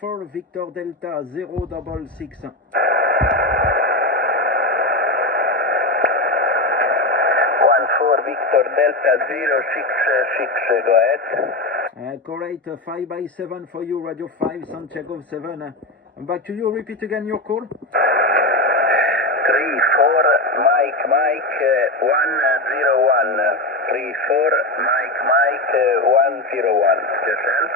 14 Victor Delta 066. 14 Victor Delta 066, go ahead. Correct, 5x7 for you, Radio 5, Santiago 7. Back to you, repeat again your call. 3-4, Mike, 101. 3-4, Mike, 101. Yourself?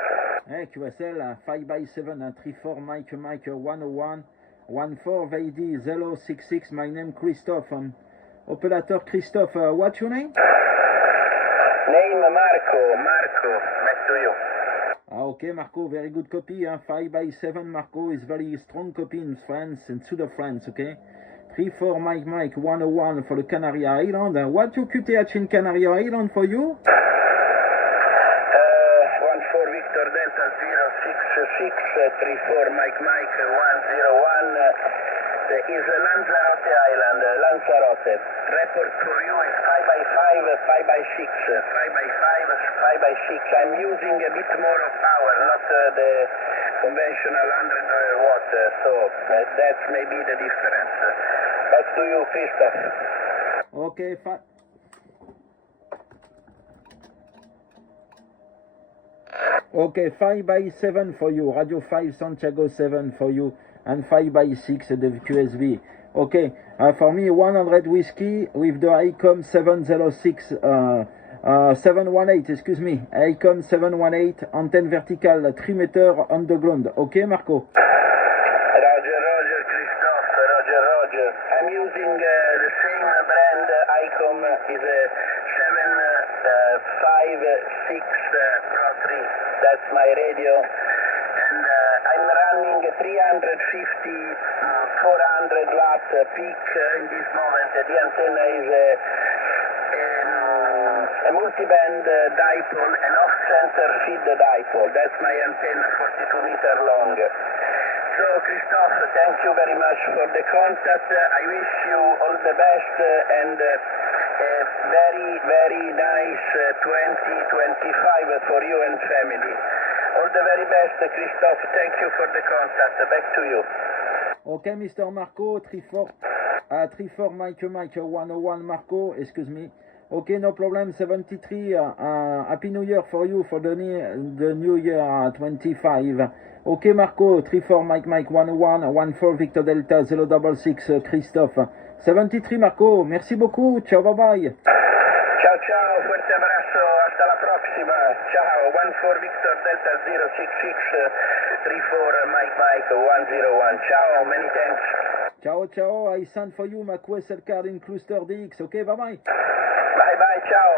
QSL, 5x7, 3-4, Mike, 101. 14VD066, my name Christophe. Operator Christophe, what's your name? Name Marco, back to you. Okay, Marco, very good copy. 5x7, Marco is very strong copy in France and South of France, okay? 3-4, Mike, 101 for the Canary Island. What to QTH in Canary Island for you? 1-4 Victor Delta 066, 3-4 Mike, 101. Is Lanzarote Island, Lanzarote. Report for you is 5x5, 5x6, 5x5, 5x6. I'm using a bit more of power, not the conventional 100 watt, so that's maybe the difference. Back to you, Christophe. Okay, Okay, 5x7 for you, Radio 5 Santiago 7 for you, and 5x6 the QSV. Okay, for me 100 whiskey with the ICOM 706, 718, excuse me, ICOM 718, antenne vertical, 3 meter underground. Okay, Marco? Roger, Christophe, Roger. I'm using the same brand, ICOM is a 756 Pro 3. That's my radio, and I'm running 350, 400 watt peak in this moment. The antenna is a multi-band dipole, an off-center feed dipole. That's my antenna, 42 meter long. So, Christophe, thank you very much for the contact. I wish you all the best and a very nice 2025 for you and family. All the very best, Christophe. Thank you for the contact. Back to you. Okay, Mr. Marco, 3-4 Mike 101 Marco, excuse me. Okay, no problem, 73, Happy New Year for you for the New Year 25. Okay, Marco, 3-4 Mike 101, 14 Victor Delta 066 Christophe. 73 Marco, merci beaucoup, ciao, bye bye. Ciao, fuerte abrazo, hasta la próxima. Ciao, 14 Victor Delta 066, 34 Mike 101. Ciao, many thanks. Ciao, I send for you my QSL card in Cluster DX, okay, bye bye. Bye, ciao.